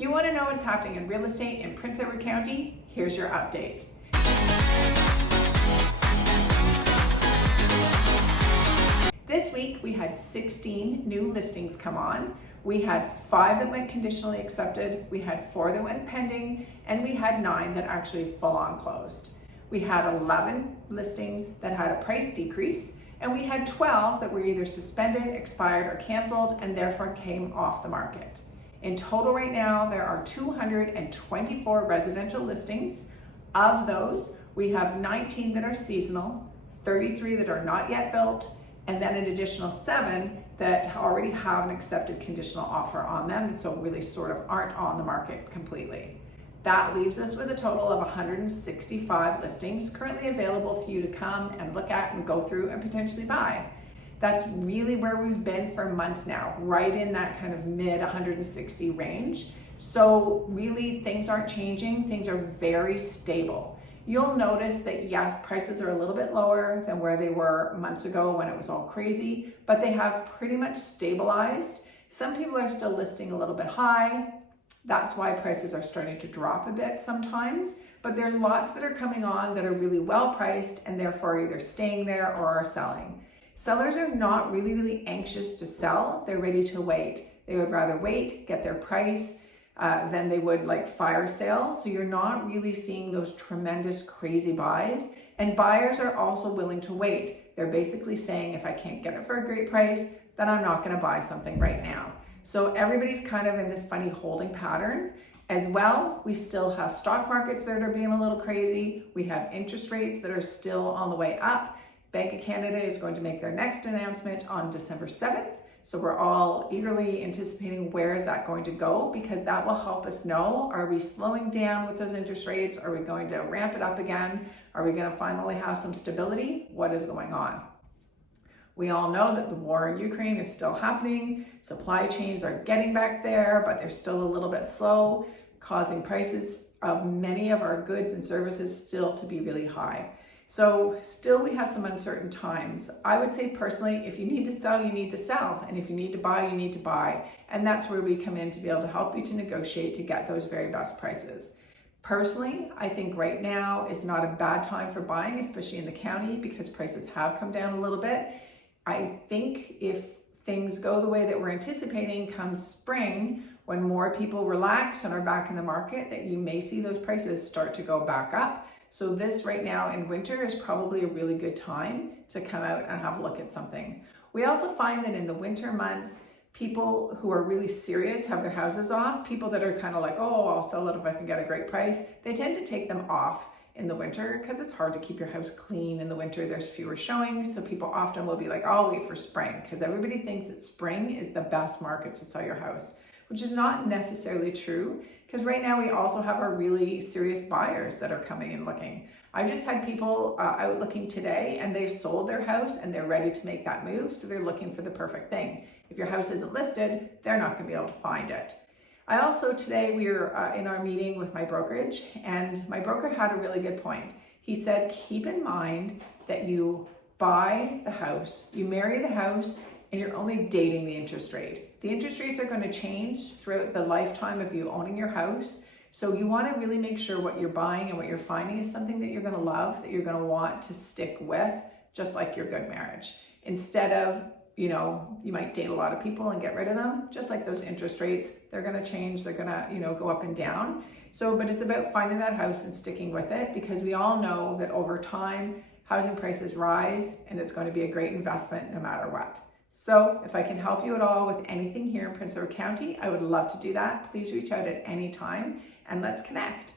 you want to know what's happening in real estate in Prince Edward County, here's your update. This week we had 16 new listings come on. We had 5 that went conditionally accepted, we had 4 that went pending, and we had 9 that actually full on closed. We had 11 listings that had a price decrease, and we had 12 that were either suspended, expired, or canceled, and therefore came off the market. In total right now, there are 224 residential listings. Of those, we have 19 that are seasonal, 33 that are not yet built, and then an additional 7 that already have an accepted conditional offer on them, and so really sort of aren't on the market completely. That leaves us with a total of 165 listings currently available for you to come and look at and go through and potentially buy. That's really where we've been for months now, right in that kind of mid 160 range. So really things aren't changing, things are very stable. You'll notice that yes, prices are a little bit lower than where they were months ago when it was all crazy, but they have pretty much stabilized. Some people are still listing a little bit high. That's why prices are starting to drop a bit sometimes, but there's lots that are coming on that are really well priced and therefore either staying there or are selling. Sellers are not really anxious to sell. They're ready to wait. They would rather wait, get their price, than they would like fire sale. So you're not really seeing those tremendous crazy buys. And buyers are also willing to wait. They're basically saying, if I can't get it for a great price, then I'm not gonna buy something right now. So everybody's kind of in this funny holding pattern. As well, we still have stock markets that are being a little crazy. We have interest rates that are still on the way up. Bank of Canada is going to make their next announcement on December 7th. So we're all eagerly anticipating where is that going to go, because that will help us know, are we slowing down with those interest rates? Are we going to ramp it up again? Are we going to finally have some stability? What is going on? We all know that the war in Ukraine is still happening. Supply chains are getting back there, but they're still a little bit slow, causing prices of many of our goods and services still to be really high. So still we have some uncertain times. I would say personally, if you need to sell, you need to sell. And if you need to buy, you need to buy. And that's where we come in to be able to help you to negotiate to get those very best prices. Personally, I think right now is not a bad time for buying, especially in the county, because prices have come down a little bit. I think if things go the way that we're anticipating come spring, when more people relax and are back in the market, that you may see those prices start to go back up. So this right now in winter is probably a really good time to come out and have a look at something. We also find that in the winter months, people who are really serious have their houses off. People that are kind of like, oh, I'll sell it if I can get a great price. They tend to take them off in the winter because it's hard to keep your house clean in the winter. There's fewer showings. So people often will be like, oh, I'll wait for spring, because everybody thinks that spring is the best market to sell your house, which is not necessarily true, because right now we also have our really serious buyers that are coming and looking. I just had people out looking today, and they've sold their house and they're ready to make that move, so they're looking for the perfect thing. If your house isn't listed, they're not going to be able to find it. I also, today we were in our meeting with my brokerage, and my broker had a really good point. He said, keep in mind that you buy the house, you marry the house, and you're only dating the interest rate. The interest rates are going to change throughout the lifetime of you owning your house. So you want to really make sure what you're buying and what you're finding is something that you're going to love, that you're going to want to stick with, just like your good marriage. Instead of, you might date a lot of people and get rid of them, just like those interest rates, they're going to change, they're going to, go up and down. So, but it's about finding that house and sticking with it, because we all know that over time, housing prices rise and it's going to be a great investment no matter what. So if I can help you at all with anything here in Prince Edward County, I would love to do that. Please reach out at any time and let's connect.